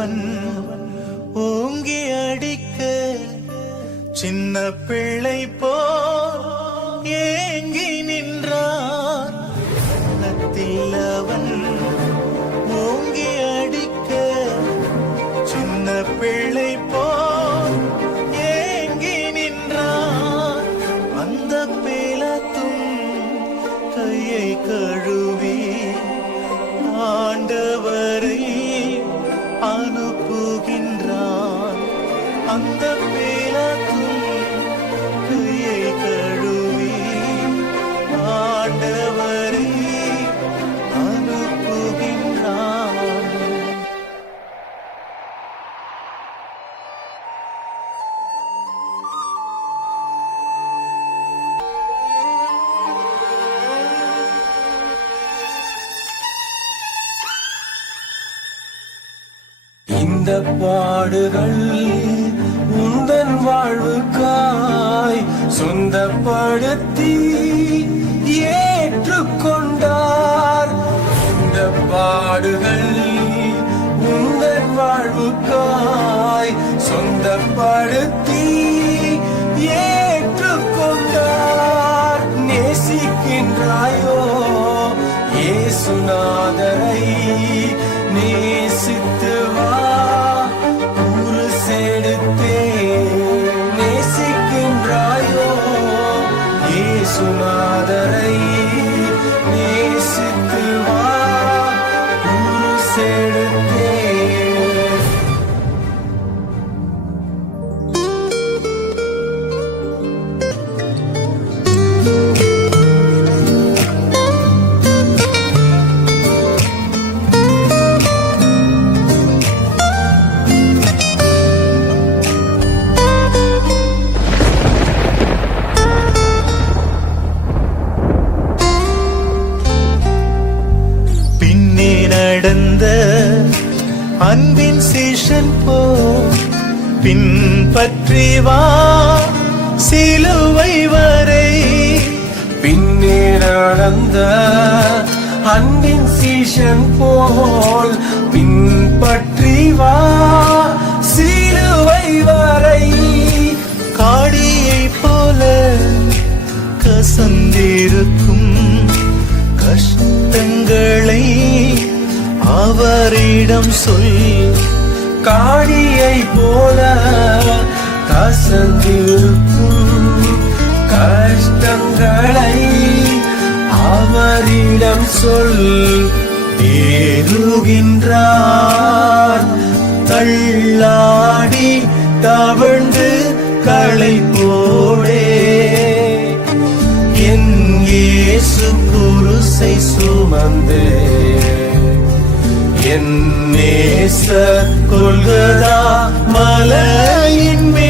அவன் ஓங்கி அடிக்க சின்ன பிள்ளை போ ஏங்கி நின்றான் அவன் ஓங்கி அடிக்க சின்ன பிள்ளை போ ஏங்கி நின்றான் அந்த பிளத்தும் கையை கழுவ அந்த பேலத்தும் கையை கழுவி ஆண்டவரை அனுப்புகின்றான் இந்த பாடுகள் உந்தன் வாழ்வுக்காய் சொந்தப்படுத்தி ஏற்றுக்கொண்டார். இந்த பாடுகள் உந்தன் வாழ்வுக்காய் சொந்தப்படுத்தி ஏற்றுக்கொண்டார். நேசிக்கின்றாயோ ஏசுநாதரை நேசித்து வா. ஒரு செடுத்தே நடந்த அன்பின் சேஷன் போ பின்பற்றி வா சிலுவை வரை. பின்னே நடந்த அன்பின் சீஷன் போல் பின்பற்றி வா சிலுவை வரை. காடியை போல கசந்திருக்கும் யாரிடம் சொல் காடியை போல கசந்திருக்கும் கஷ்டங்களை அவரிடம் சொல் ஏறுகின்றார். தள்ளாடி தவழ்ந்து களை போடே என் இயேசு குருசை சுமந்தே என் நேச கொள்கதா மலையின் மே